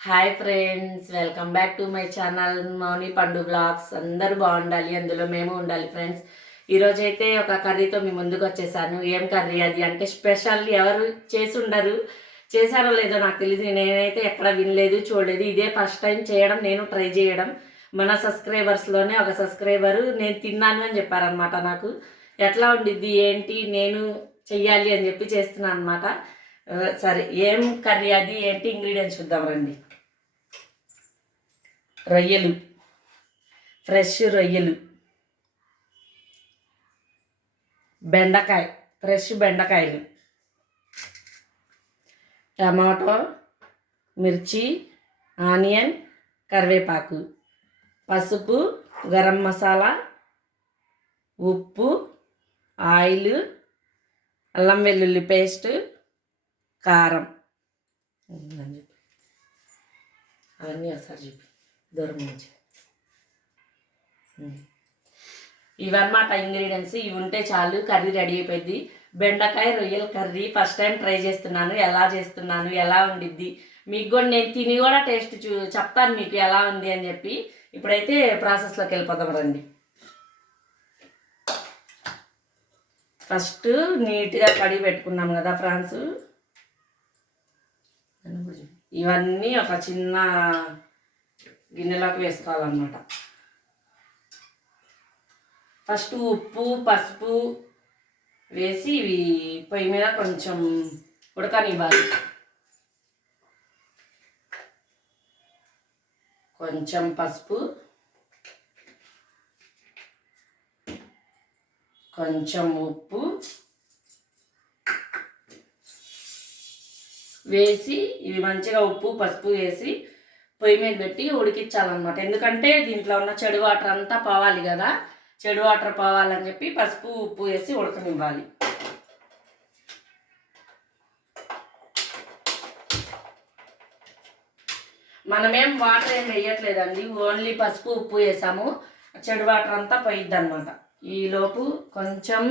Hi friends welcome back to my channel Mouni Pandu blogs. అందరూ బాగుండాలి అందులో మేము ఉండాలి ఫ్రెండ్స్. ఈరోజు అయితే ఒక కర్రీతో మీ ముందుకు వచ్చేసాను. ఏం కర్రీ అది? అంటే స్పెషల్ ఎవరు చేసి ఉండరు. చేశారో లేదో నాకు తెలియదు నేనైతే ఎక్కడ వినలేదు చూడలేదు. ఇదే ఫస్ట్ టైం చేయడం నేను ట్రై చేయడం. మన సబ్స్క్రైబర్స్లోనే ఒక సబ్స్క్రైబరు నేను తిన్నాను అని చెప్పారనమాట నాకు. ఎట్లా ఉండిద్ది ఏంటి నేను చెయ్యాలి అని చెప్పి చేస్తున్నాను అనమాట సరే ఏం కర్రీ అది? ఏంటి ఇంగ్రీడియంట్స్ చూద్దాం రండి. రొయ్యలు. ఫ్రెష్ రొయ్యలు. బెండకాయ ఫ్రెష్ బెండకాయలు. టమాటో మిర్చి ఆనియన్ కరివేపాకు పసుపు గరం మసాలా ఉప్పు ఆయిల్ అల్లం వెల్లుల్లి పేస్ట్ కారం. చెప్పి అవన్నీ ఒకసారి చెప్పి. దూరం నుంచి. ఇవన్నమాట ఇంగ్రీడియంట్స్ ఇవి ఉంటే చాలు కర్రీ రెడీ అయిపోయింది. బెండకాయ రొయ్యల కర్రీ ఫస్ట్ టైం ట్రై చేస్తున్నాను. ఎలా చేస్తున్నాను? ఎలా ఉండిద్ది? మీకు కూడా నేను తిని కూడా టేస్ట్ చూ చెప్తాను మీకు ఎలా ఉంది అని చెప్పి. ఇప్పుడైతే ప్రాసెస్లోకి వెళ్ళిపోదాం రండి. ఫస్ట్ నీట్గా కడిగి పెట్టుకున్నాం కదా ఫ్రాన్స్. ఇవన్నీ ఒక చిన్న గిన్నెలోకి వేసుకోవాలన్నమాట. ఫస్ట్ ఉప్పు పసుపు వేసి ఇవి పొయ్యి మీద కొంచెం ఉడకనివ్వాలి. కొంచెం పసుపు కొంచెం ఉప్పు వేసి ఇవి మంచిగా ఉప్పు పసుపు వేసి పొయ్యి మీద పెట్టి ఉడికించాలన్నమాట. ఎందుకంటే దీంట్లో ఉన్న చెడు వాటర్ అంతా పోవాలి కదా. చెడు వాటర్ పోవాలని చెప్పి పసుపు ఉప్పు వేసి ఉడకనివ్వాలి. మనమేం వాటర్ ఏం వేయట్లేదండి. ఓన్లీ పసుపు ఉప్పు వేసాము. చెడు వాటర్ అంతా పోయిద్ది అనమాట ఈలోపు కొంచెం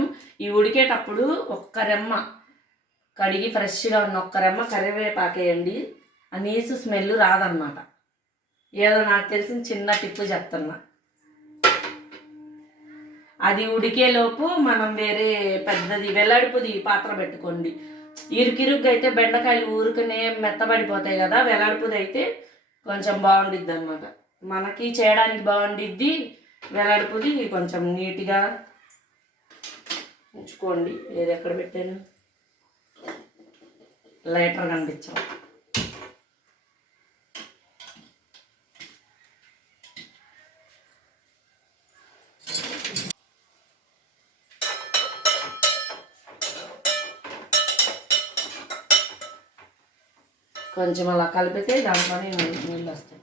ఈ ఉడికేటప్పుడు ఒక్క రెమ్మ కడిగి ఫ్రెష్గా ఉన్న ఒక్కరెమ్మ కరివేపాకేయండి ఆ నీసు స్మెల్ రాదనమాట ఏదో నాకు తెలిసిన చిన్న టిప్పు చెప్తున్నా. అది ఉడికేలోపు మనం వేరే పెద్దది వెల్లడిపుది పాత్ర పెట్టుకోండి. ఇరుకిరుగ్గా అయితే బెండకాయలు ఊరుకునే మెత్తబడిపోతాయి కదా వెల్లడిపుది అయితే కొంచెం బాగుండిద్ది అనమాట మనకి చేయడానికి బాగుండిద్ది వెల్లడిపుది కొంచెం నీట్గా ఉంచుకోండి. ఏది ఎక్కడ పెట్టాను? లైటర్ కనిపించాం కొంచెం అలా కలిపితే దాంట్లోనే నీళ్ళు వస్తాయి.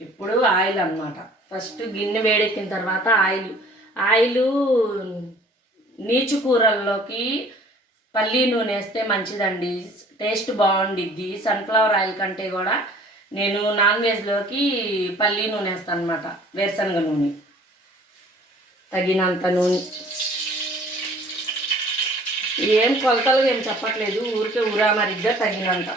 ఇప్పుడు ఆయిల్ అన్నమాట. ఫస్ట్ గిన్నె వేడెక్కిన తర్వాత ఆయిల్ ఆయిల్ నీచు కూరల్లోకి పల్లీ నూనె వేస్తే మంచిదండి. టేస్ట్ బాగుండిద్ది. సన్ఫ్లవర్ ఆయిల్ కంటే కూడా నేను నాన్ వెజ్లోకి పల్లీ నూనె వేస్తాను అనమాట వేరుశనగ నూనె. తగినంత నూనె. ఏం కొలతలు ఏం చెప్పట్లేదు. ఊరికే ఊరా మరిగ్గా తగినంత.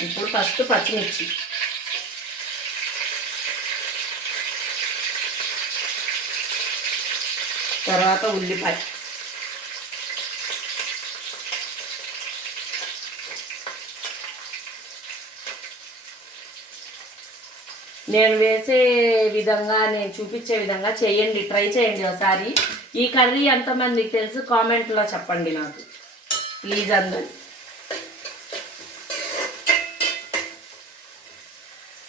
ఇప్పుడు ఫస్ట్ పచ్చిమిర్చి. తర్వాత ఉల్లిపాయ. నేను వేసే విధంగా నేను చూపించే విధంగా చేయండి ట్రై చేయండి ఒకసారి. ఈ కర్రీ ఎంతమందికి తెలుసు? కామెంట్లో చెప్పండి నాకు. ప్లీజ్ అందరు.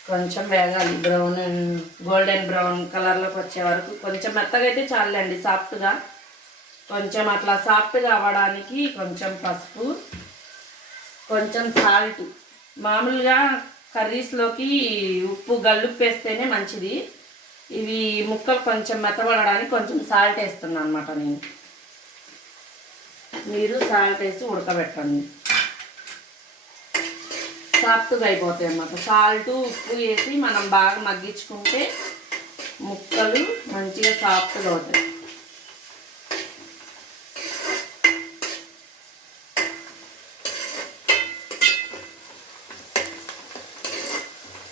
కొంచెం వేగాలి. బ్రౌన్ గోల్డెన్ బ్రౌన్ కలర్లోకి వచ్చే వరకు కొంచెం మెత్తగా అయితే చాలండి సాఫ్ట్గా కొంచెం అట్లా సాఫ్ట్గా అవ్వడానికి కొంచెం పసుపు కొంచెం సాల్ట్ మామూలుగా కర్రీస్లోకి ఉప్పు గల్లుప్పు వేస్తేనే మంచిది. ఇవి ముక్కలు కొంచెం మెత్తబడడానికి కొంచెం సాల్ట్ వేస్తున్నాను అనమాట నేను. మీరు సాల్ట్ వేసి ఉడకబెట్టండి. సాఫ్ట్గా అయిపోతాయి అన్నమాట. సాల్ట్ ఉప్పు వేసి మనం బాగా మగ్గించుకుంటే ముక్కలు మంచిగా సాఫ్ట్గా అవుతాయి.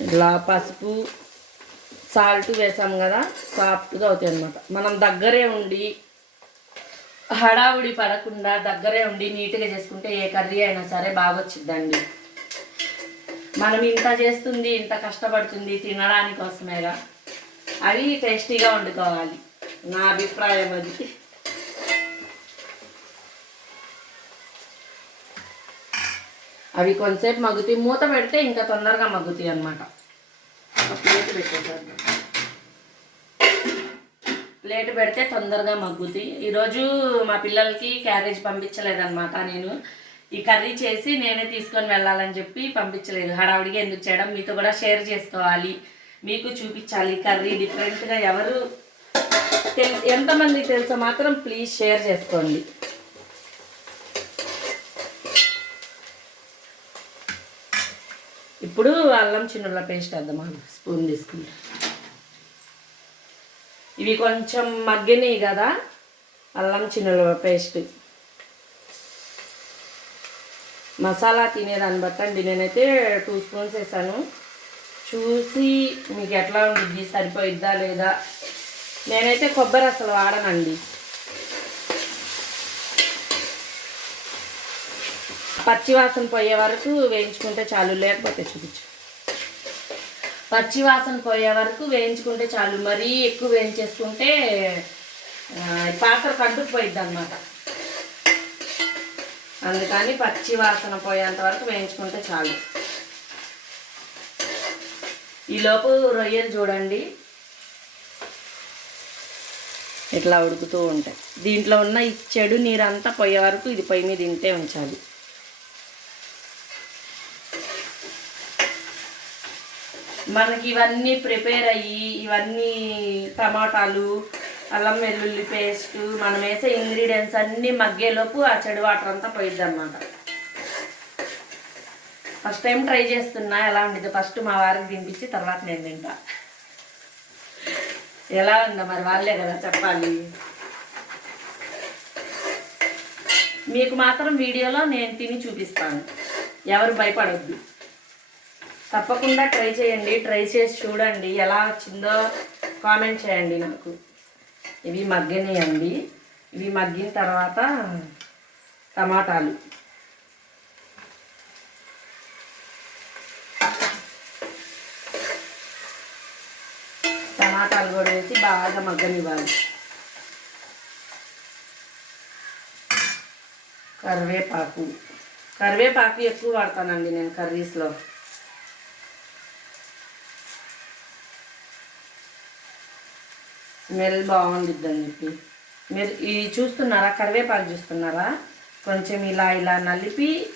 ఇలా పసుపు సాల్ట్ వేసాం కదా సాఫ్ట్గా అవుతాయి అన్నమాట. మనం దగ్గరే ఉండి హడావుడి పడకుండా దగ్గరే ఉండి నీట్గా చేసుకుంటే ఏ కర్రీ అయినా సరే బాగా వచ్చిందండి మనం ఇంత చేస్తుంది ఇంత కష్టపడుతుంది తినడానికి కోసమేగా. అవి టేస్టీగా వండుకోవాలి. నా అభిప్రాయం అది. అవి కొంతసేపు మగ్గుతాయి. మూత పెడితే ఇంకా తొందరగా మగ్గుతాయి అనమాట ప్లేట్ పెట్టేసారు ప్లేట్ పెడితే తొందరగా మగ్గుతాయి. ఈరోజు మా పిల్లలకి క్యారేజ్ పంపించలేదన్నమాట నేను. ఈ కర్రీ చేసి నేనే తీసుకొని వెళ్ళాలని చెప్పి పంపించలేదు. హడావుడిగా ఎందుకు చేయడం? మీతో కూడా షేర్ చేసుకోవాలి. మీకు చూపించాలి. కర్రీ డిఫరెంట్గా ఎవరు తెల్ ఎంతమంది తెలుసో మాత్రం ప్లీజ్ షేర్ చేసుకోండి. ఇప్పుడు అల్లం చిన్నుల పేస్ట్ వేద్దామా స్పూన్ తీసుకుంటా. ఇవి కొంచెం మగ్గినాయి కదా అల్లం చిన్నుల పేస్ట్. మసాలా తినేదాన్ని బట్టండి నేనైతే టూ స్పూన్స్ వేసాను. చూసి మీకు ఎట్లా ఉంటుంది సరిపోయిద్దా లేదా? నేనైతే కొబ్బరి అసలు వాడనండి. పచ్చివాసన పోయే వరకు వేయించుకుంటే చాలు లేకపోతే చూపించు. పచ్చివాసన పోయే వరకు వేయించుకుంటే చాలు మరీ ఎక్కువ వేయించేసుకుంటే ఆ, పాత్ర కంటుకుపోయిద్ది అనమాట అందుకని పచ్చి వాసన పోయేంత వరకు వేయించుకుంటే చాలు. ఈలోపు రొయ్యలు చూడండి. ఇట్లా ఉడుకుతూ ఉంటాయి. దీంట్లో ఉన్న ఈ చెడు నీరంతా పోయే వరకు ఇది పొయ్యి మీద ఇంతే ఉంచాలి. మనకి ఇవన్నీ ప్రిపేర్ అయ్యి ఇవన్నీ టమాటాలు అల్లం వెల్లుల్లి పేస్ట్ మనం వేసే ఇంగ్రీడియంట్స్ అన్నీ మగ్గేలోపు ఆ చెడు వాటర్ అంతా పోయిద్ది అనమాట ఫస్ట్ టైం ట్రై చేస్తున్నా ఎలా ఉండేది ఫస్ట్ మా వారికి తినిపించి తర్వాత నేను తింటా. ఎలా ఉందో మరి వాళ్ళే కదా చెప్పాలి. మీకు మాత్రం వీడియోలో నేను తిని చూపిస్తాను. ఎవరు భయపడొద్దు. తప్పకుండా ట్రై చేయండి ట్రై చేసి చూడండి ఎలా వచ్చిందో కామెంట్ చేయండి నాకు. ఇవి మగ్గనియండి. ఇవి మగ్గిన తర్వాత టమాటాలు. టమాటాలు కూడా వేసి బాగా మగ్గనివ్వాలి. కరివేపాకు. కరివేపాకు ఎక్కువ వాడతానండి నేను కర్రీస్లో. స్మెల్ బాగుండిద్ది అని చెప్పి. మీరు ఇది చూస్తున్నారా? కరివేపాకు చూస్తున్నారా? కొంచెం ఇలా ఇలా నలిపి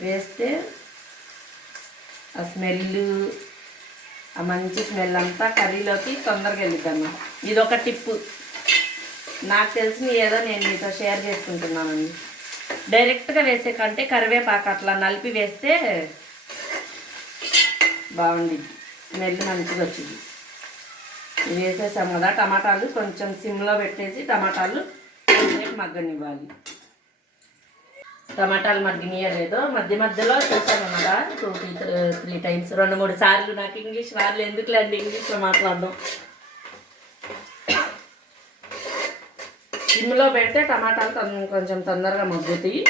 వేస్తే ఆ స్మెల్ ఆ మంచి స్మెల్ అంతా కర్రీలోకి తొందరగా వెళ్ళిద్ది ఇది ఒక టిప్పు. నాకు తెలిసిన ఏదో నేను మీతో షేర్ చేసుకుంటున్నానండి. డైరెక్ట్గా వేసే కంటే కరివేపాకు అట్లా నలిపి వేస్తే బాగుండిద్ది. స్మెల్ మంచిగా వచ్చింది. వేసేసాం కదా టమాటాలు. కొంచెం సిమ్లో పెట్టేసి టమాటాలు కొంచెంసేపు మగ్గనివ్వాలి. టమాటాలు మగ్గినయలేదో. మధ్య మధ్యలో చూసాను కదా టూ త్రీ త్రీ టైమ్స్ రెండు మూడు సార్లు నాకు ఇంగ్లీష్ వాళ్ళు ఎందుకులేండి ఇంగ్లీష్లో మాట్లాడడం? సిమ్లో పెడితే టమాటాలు కొంచెం తొందరగా మగ్గుతాయి.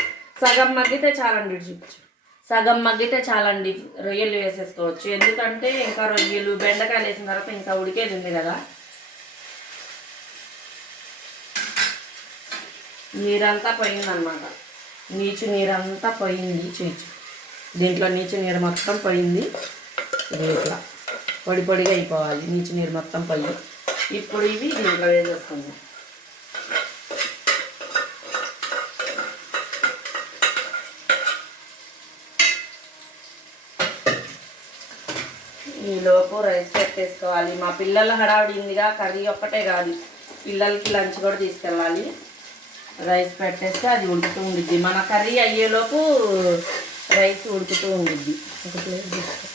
సగం మగ్గితే చాలండి ఇటు చూపించు సగం మగ్గితే చాలండి రొయ్యలు వేసేసుకోవచ్చు. ఎందుకంటే ఇంకా రొయ్యలు బెండకాయలు వేసిన తర్వాత ఇంకా ఉడికేది ఉంది కదా. నీరంతా పోయిందనమాట. నీచు నీరంతా పోయింది చూచు దీంట్లో నీచు నీరు మొత్తం పోయింది. ఇది ఇట్లా పొడి పొడిగా అయిపోవాలి. నీచు నీరు మొత్తం పోయి. ఇప్పుడు ఇవి దీంట్లో వేసేసుకుందాం. ఈలోపు రైస్ పెట్టేసుకోవాలి. మా పిల్లల హడావిడి ఉందిగా కర్రీ ఒక్కటే కాదు పిల్లలకి లంచ్ కూడా తీసుకెళ్ళాలి. రైస్ పెట్టేస్తే అది ఉడుకుతూ ఉండిద్ది. మన కర్రీ అయ్యేలోపు రైస్ ఉడుకుతూ ఉండిద్ది. ఒక ప్లేట్ తీసుకో.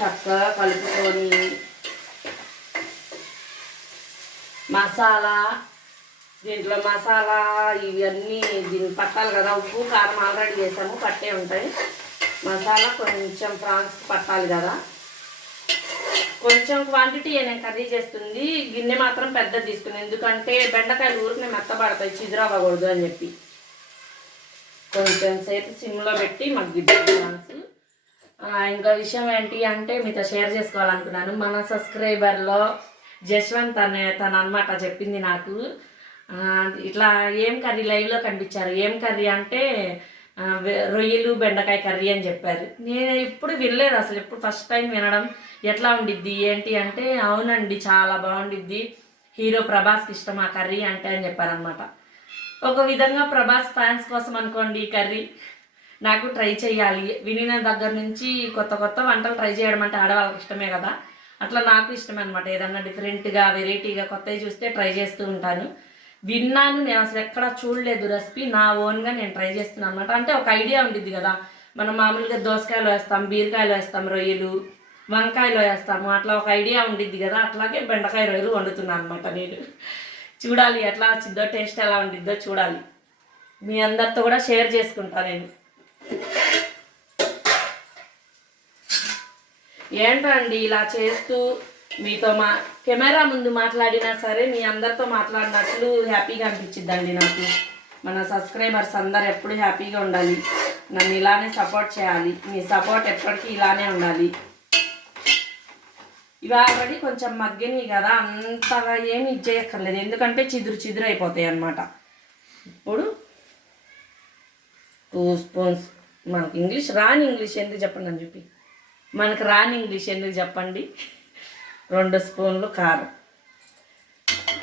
చక్కగా కలుపుకొని మసాలా దీంట్లో మసాలా ఇవన్నీ దీన్ని పట్టాలి కదా ఉప్పు కారం ఆల్రెడీ చేసాము పట్టే ఉంటాయి. మసాలా కొంచెం ప్రాన్స్ పట్టాలి కదా. కొంచెం క్వాంటిటీ నేను కర్రీ చేస్తుంది గిన్నె మాత్రం పెద్దది తీసుకుని ఎందుకంటే బెండకాయలు ఊరికి మెత్తపడతాయి చిదురవ్వకూడదు అని చెప్పి. కొంచెం సేపు సిమ్లో పెట్టి మగ్గిద్దాం ప్రాన్స్ ఇంకో విషయం ఏంటి అంటే మీతో షేర్ చేసుకోవాలనుకున్నాను. మన సబ్స్క్రైబర్లో జశ్వంత్ అనే తను అనమాట చెప్పింది నాకు. ఇట్లా ఏం కర్రీ లైవ్లో కనిపించారు? ఏం కర్రీ అంటే రొయ్యలు బెండకాయ కర్రీ అని చెప్పారు. నేను ఎప్పుడు వినలేదు అసలు ఎప్పుడు ఫస్ట్ టైం వినడం. ఎట్లా ఉండిద్ది ఏంటి అంటే అవునండి చాలా బాగుండిద్ది. హీరో ప్రభాస్కి ఇష్టం ఆ కర్రీ అంటే అని చెప్పారనమాట ఒక విధంగా ప్రభాస్ ఫ్యాన్స్ కోసం అనుకోండి ఈ కర్రీ. నాకు ట్రై చేయాలి. వినిన దగ్గర నుంచి కొత్త కొత్త వంటలు ట్రై చేయడం అంటే ఆడవాళ్ళకి ఇష్టమే కదా. అట్లా నాకు ఇష్టమే అనమాట ఏదన్నా డిఫరెంట్గా వెరైటీగా కొత్తవి చూస్తే ట్రై చేస్తూ ఉంటాను. విన్నాను నేను అసలు ఎక్కడా చూడలేదు రెసిపీ. నా ఓన్గా నేను ట్రై చేస్తున్నాను అనమాట అంటే ఒక ఐడియా ఉండిద్ది కదా. మనం మామూలుగా దోసకాయలు వేస్తాం బీరకాయలు వేస్తాం రొయ్యలు వంకాయలు వేస్తాము. అట్లా ఒక ఐడియా ఉండిద్ది కదా. అట్లాగే బెండకాయ రొయ్యలు వండుతున్నాను అనమాట నేను. చూడాలి ఎట్లా వచ్చిందో టేస్ట్ ఎలా ఉండిద్దో చూడాలి. మీ అందరితో కూడా షేర్ చేసుకుంటా నేను. ఏంటండి ఇలా చేస్తూ మీతో మా కెమెరా ముందు మాట్లాడినా సరే మీ అందరితో మాట్లాడినట్లు హ్యాపీగా అనిపించిద్దండి నాకు. మన సబ్స్క్రైబర్స్ అందరు ఎప్పుడు హ్యాపీగా ఉండాలి. నన్ను ఇలానే సపోర్ట్ చేయాలి. మీ సపోర్ట్ ఎప్పటికీ ఇలానే ఉండాలి. ఇవి ఆల్రెడీ కొంచెం మగ్గినవి కదా అంతగా ఏమి ఇచ్చేయక్కర్లేదు ఎందుకంటే చిదురు చిదురు అయిపోతాయి అన్నమాట. ఇప్పుడు టూ స్పూన్స్ మనకి ఇంగ్లీష్ రాని ఇంగ్లీష్ ఎందుకు చెప్పండి అని చెప్పి. మనకు రాని ఇంగ్లీష్ ఎందుకు చెప్పండి? రెండు స్పూన్లు కారం.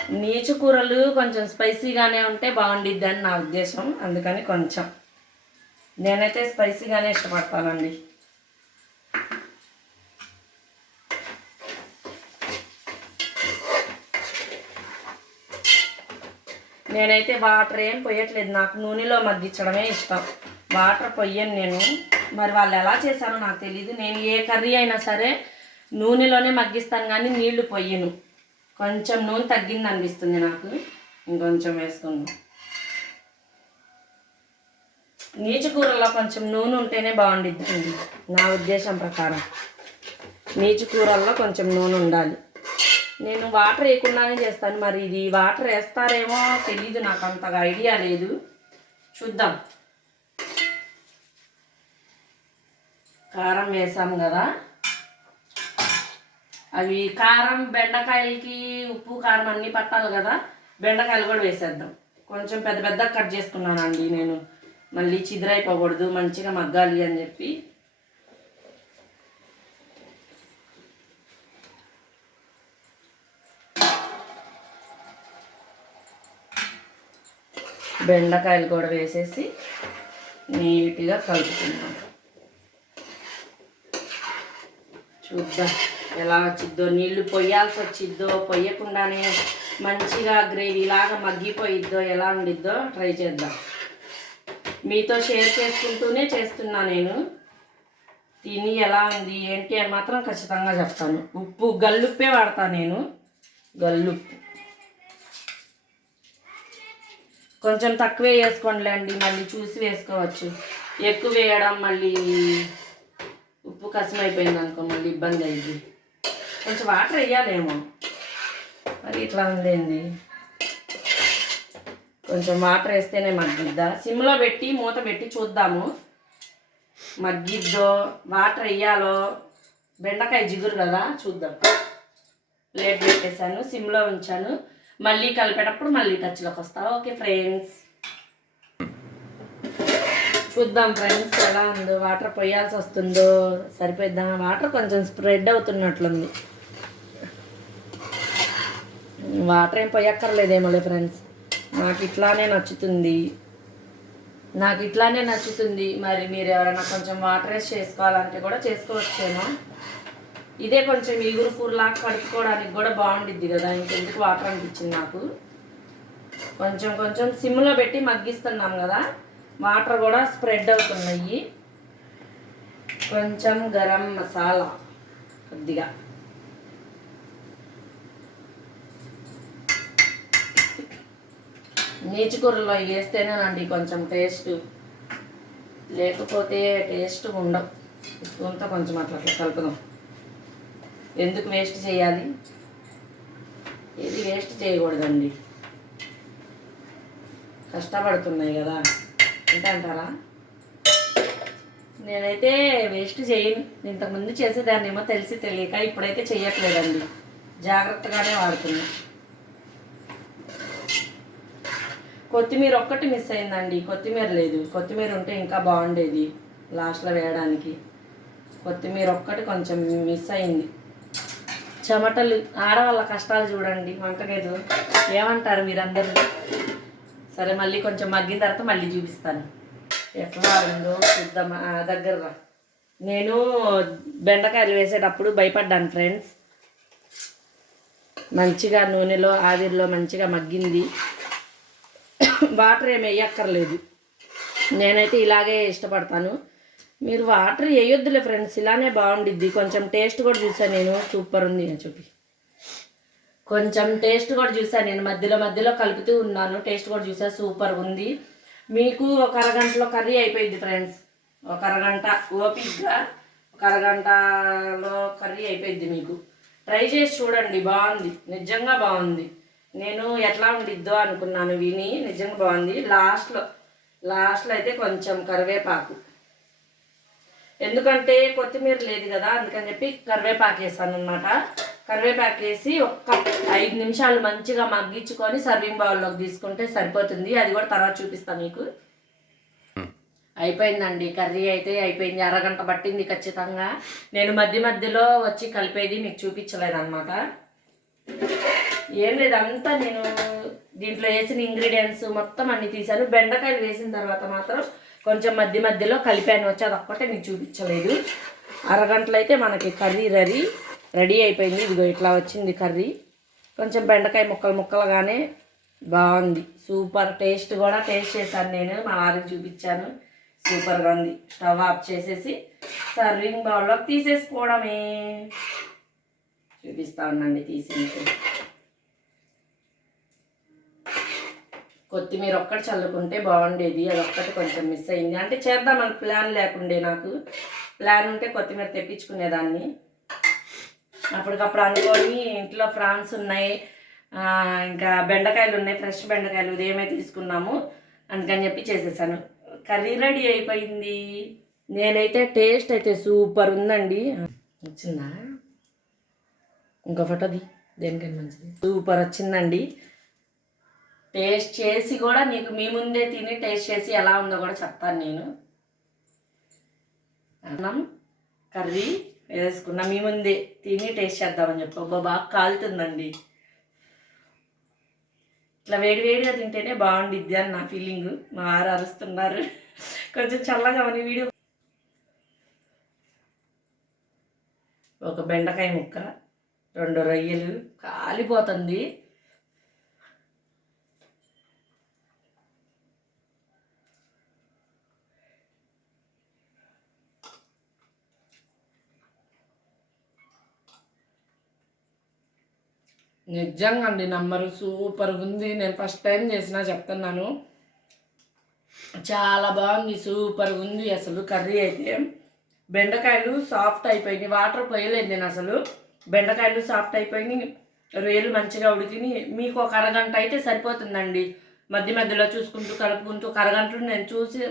నీచు కూరలు కొంచెం స్పైసీగానే ఉంటే బాగుండిద్ది అని నా ఉద్దేశం. అందుకని కొంచెం. నేనైతే స్పైసీగానే ఇష్టపడతానండి. నేనైతే వాటర్ ఏం పొయ్యట్లేదు నాకు నూనెలో మగ్గించడమే ఇష్టం. వాటర్ పొయ్యను నేను. మరి వాళ్ళు ఎలా చేశారో నాకు తెలియదు నేను ఏ కర్రీ అయినా సరే నూనెలోనే మగ్గిస్తాను కానీ నీళ్ళు పొయ్యను. కొంచెం నూనె తగ్గింది అనిపిస్తుంది నాకు. ఇంకొంచెం వేసుకున్నాను నీచు కూరలో కొంచెం నూనె ఉంటేనే బాగుండిద్దండి. నా ఉద్దేశం ప్రకారం. నీచు కూరల్లో కొంచెం నూనె ఉండాలి. నేను వాటర్ వేయకుండానే చేస్తాను. మరి ఇది వాటర్ వేస్తారేమో తెలీదు. నాకు అంతగా ఐడియా లేదు. చూద్దాం. కారం వేసాం కదా. అవి కారం బెండకాయలకి ఉప్పు కారం అన్నీ పట్టాలి కదా. బెండకాయలు కూడా వేసేద్దాం. కొంచెం పెద్ద పెద్ద కట్ చేసుకున్నానండి నేను. మళ్ళీ చిదిరైపోకూడదు మంచిగా మగ్గాలి అని చెప్పి. బెండకాయలు కూడా వేసేసి నీట్గా కలుపుకుందాం. చూద్దాం. ఎలా వచ్చిద్దో నీళ్ళు పొయ్యాల్సి వచ్చిద్దో పొయ్యకుండానే మంచిగా గ్రేవీలాగా మగ్గిపోయిద్దో ఎలా ఉండిద్దో ట్రై చేద్దాం. మీతో షేర్ చేసుకుంటూనే చేస్తున్నా నేను. తిని ఎలా ఉంది ఏంటి అని మాత్రం ఖచ్చితంగా చెప్తాను. ఉప్పు గల్లుప్పే వాడతా నేను. గల్లుప్పు. కొంచెం తక్కువే వేసుకోండిలేండి మళ్ళీ చూసి వేసుకోవచ్చు. ఎక్కువ వేయడం మళ్ళీ ఉప్పు కసమైపోయింది అనుకో మళ్ళీ ఇబ్బంది అయింది కొంచెం వాటర్ వేయాలేమో. మరి ఇట్లా ఉందేంది? కొంచెం వాటర్ వేస్తేనే మగ్గిద్దా? సిమ్లో పెట్టి మూత పెట్టి చూద్దాము. మగ్గిద్దో? వాటర్ వేయాలో? బెండకాయ జిగురు కదా చూద్దాం. ప్లేట్ పెట్టేశాను సిమ్లో ఉంచాను. మళ్ళీ కలిపేటప్పుడు మళ్ళీ టచ్లోకి వస్తా. Okay friends. చూద్దాం ఫ్రెండ్స్ ఎలా ఉందో. వాటర్ పోయాల్సి వస్తుందో? సరిపోద్దాం వాటర్ కొంచెం స్ప్రెడ్ అవుతున్నట్లుంది. వాటర్ ఏం పోయక్కర్లేదేమోలే ఫ్రెండ్స్ నాకు ఇట్లానే నచ్చుతుంది. నాకు ఇట్లానే నచ్చుతుంది. మరి మీరు ఎవరైనా కొంచెం వాటర్ వేసి చేసుకోవాలంటే కూడా చేసుకోవచ్చేమో. ఇదే కొంచెం ఈగురు కూరలాగా కడుక్కోవడానికి కూడా బాగుండిద్ది కదా. ఇంకెందుకు వాటర్ అనిపించింది నాకు. కొంచెం కొంచెం సిమ్లో పెట్టి మగ్గిస్తున్నాం కదా. వాటర్ కూడా స్ప్రెడ్ అవుతున్నాయి. కొంచెం గరం మసాలా కొద్దిగా. నీచుకూరలో వేస్తేనేనండి కొంచెం టేస్ట్ లేకపోతే టేస్ట్ ఉండవు. స్పూన్తో కొంచెం అట్లా అట్లా కలుపుదాం. ఎందుకు వేస్ట్ చేయాలి? ఇది వేస్ట్ చేయకూడదండి. కష్టపడుతున్నాయి కదా. అంటే అంటారా నేనైతే వేస్ట్ చేయను. ఇంతకుముందు చేసేదాన్ని ఏమో తెలిసి తెలియక ఇప్పుడైతే చేయట్లేదండి. జాగ్రత్తగానే వాడుతున్నాను కొత్తిమీర ఒక్కటి మిస్ అయిందండి. కొత్తిమీర లేదు. కొత్తిమీర ఉంటే ఇంకా బాగుండేది లాస్ట్లో వేయడానికి. కొత్తిమీర ఒక్కటి కొంచెం మిస్ అయింది. చెమటలు ఆడవాళ్ళ కష్టాలు చూడండి వంటగది ఏమంటారు మీరందరూ? సరే మళ్ళీ కొంచెం మగ్గిన తర్వాత మళ్ళీ చూపిస్తాను. ఎట్లా ఉందో చూద్దాం. దగ్గర నేను బెండకాయలు వేసేటప్పుడు భయపడ్డాను ఫ్రెండ్స్. మంచిగా నూనెలో ఆవిరిలో మంచిగా మగ్గింది. వాటర్ ఏమి వేయక్కర్లేదు. నేనైతే ఇలాగే ఇష్టపడతాను. మీరు వాటర్ వేయొద్దులే ఫ్రెండ్స్ ఇలానే బాగుండిద్ది. కొంచెం టేస్ట్ కూడా చూసాను నేను. సూపర్ ఉంది అని చెప్పి. కొంచెం టేస్ట్ కూడా చూసాను నేను. మధ్యలో మధ్యలో కలుపుతూ ఉన్నాను. టేస్ట్ కూడా చూసా. సూపర్ ఉంది. మీకు ఒక అరగంటలో కర్రీ అయిపోయింది ఫ్రెండ్స్. ఒక అరగంట ఓపిక్గా ఒక అరగంటలో కర్రీ అయిపోయింది మీకు. ట్రై చేసి చూడండి. బాగుంది. నిజంగా బాగుంది. నేను ఎట్లా ఉండిద్దో అనుకున్నాను విని నిజంగా బాగుంది. లాస్ట్లో లాస్ట్లో అయితే కొంచెం కరివేపాకు. ఎందుకంటే కొత్తిమీర లేదు కదా అందుకని చెప్పి కరివేపాకు వేసాను అనమాట కరివేపాకు వేసి ఒక్క ఐదు నిమిషాలు మంచిగా మగ్గించుకొని సర్వింగ్ బౌల్లోకి తీసుకుంటే సరిపోతుంది. అది కూడా తర్వాత చూపిస్తాను మీకు. అయిపోయిందండి. కర్రీ అయితే అయిపోయింది. అరగంట పట్టింది ఖచ్చితంగా. నేను మధ్య మధ్యలో వచ్చి కలిపేది మీకు చూపించలేదు అనమాట ఏం లేదు అంతా నేను దీంట్లో వేసిన ఇంగ్రీడియంట్స్ మొత్తం అన్ని తీసాను. బెండకాయలు వేసిన తర్వాత మాత్రం కొంచెం మధ్య మధ్యలో కలిపాను. వచ్చి అది ఒక్కటే నేను చూపించలేదు. అరగంటలో అయితే మనకి కర్రీ రెడీ. రెడీ అయిపోయింది. ఇదిగో ఇట్లా వచ్చింది కర్రీ. కొంచెం బెండకాయ ముక్కలు ముక్కలుగానే బాగుంది. సూపర్ టేస్ట్ కూడా టేస్ట్ చేశాను నేను. మా వారికి చూపించాను. సూపర్గా ఉంది. స్టవ్ ఆఫ్ చేసేసి సర్వింగ్ బౌల్లోకి తీసేసుకోవడమే. చూపిస్తా ఉండండి తీసేసి. కొత్తిమీర ఒక్కటి చల్లుకుంటే బాగుండేది అది ఒక్కటి కొంచెం మిస్ అయింది. అంటే చేద్దామని ప్లాన్ లేకుండే నాకు. ప్లాన్ ఉంటే కొత్తిమీర తెప్పించుకునేదాన్ని. అప్పటికప్పుడు అనుకొని ఇంట్లో ఫ్రాన్స్ ఉన్నాయి ఇంకా బెండకాయలు ఉన్నాయి ఫ్రెష్ బెండకాయలు ఉదయమే తీసుకున్నాము. అందుకని చెప్పి చేసేసాను. కర్రీ రెడీ అయిపోయింది. నేనైతే టేస్ట్ అయితే సూపర్ ఉందండి. వచ్చిందా ఇంకో ఫోటోది దేనికైనా మంచిది. సూపర్ వచ్చిందండి. టేస్ట్ చేసి కూడా నీకు మీ ముందే తిని టేస్ట్ చేసి ఎలా ఉందో కూడా చెప్తాను నేను. అన్నం కర్రీ వేసుకున్నా మీ ముందే తిని టేస్ట్ చేద్దామని చెప్పి. అబ్బా బాగా కాలుతుందండి. ఇట్లా వేడి వేడిగా తింటేనే బాగుండిద్ది అని నా ఫీలింగ్. మా వారు అరుస్తున్నారు. కొంచెం చల్లగా అని వీడియో. ఒక బెండకాయ ముక్క రెండు రొయ్యలు కాలిపోతుంది. నిజంగా అండి నంబరు సూపర్ ఉంది. నేను ఫస్ట్ టైం చేసినా చెప్తున్నాను. చాలా బాగుంది సూపర్ ఉంది అసలు కర్రీ అయితే. బెండకాయలు సాఫ్ట్ అయిపోయినాయి. వాటర్ పోయలేదు నేను అసలు. బెండకాయలు సాఫ్ట్ అయిపోయినాయి. రొయ్యలు మంచిగా ఉడికిని మీకు ఒక అరగంట అయితే సరిపోతుందండి. మధ్య మధ్యలో చూసుకుంటూ కలుపుకుంటూ ఒక నేను చూసి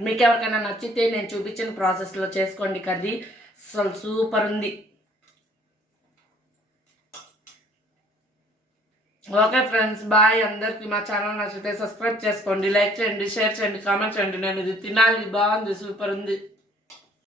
మీకు ఎవరికైనా నచ్చితే నేను చూపించిన ప్రాసెస్లో చేసుకోండి కర్రీ. అసలు సూపర్ ఉంది. ఓకే ఫ్రెండ్స్ బాయ్ అందరికి మా ఛానల్ నచ్చితే సబ్స్క్రైబ్ చేసుకోండి లైక్ చేయండి షేర్ చేయండి కామెంట్ చేయండి. నేను ఇది తినాలి బాగుంది సూపర్ ఉంది.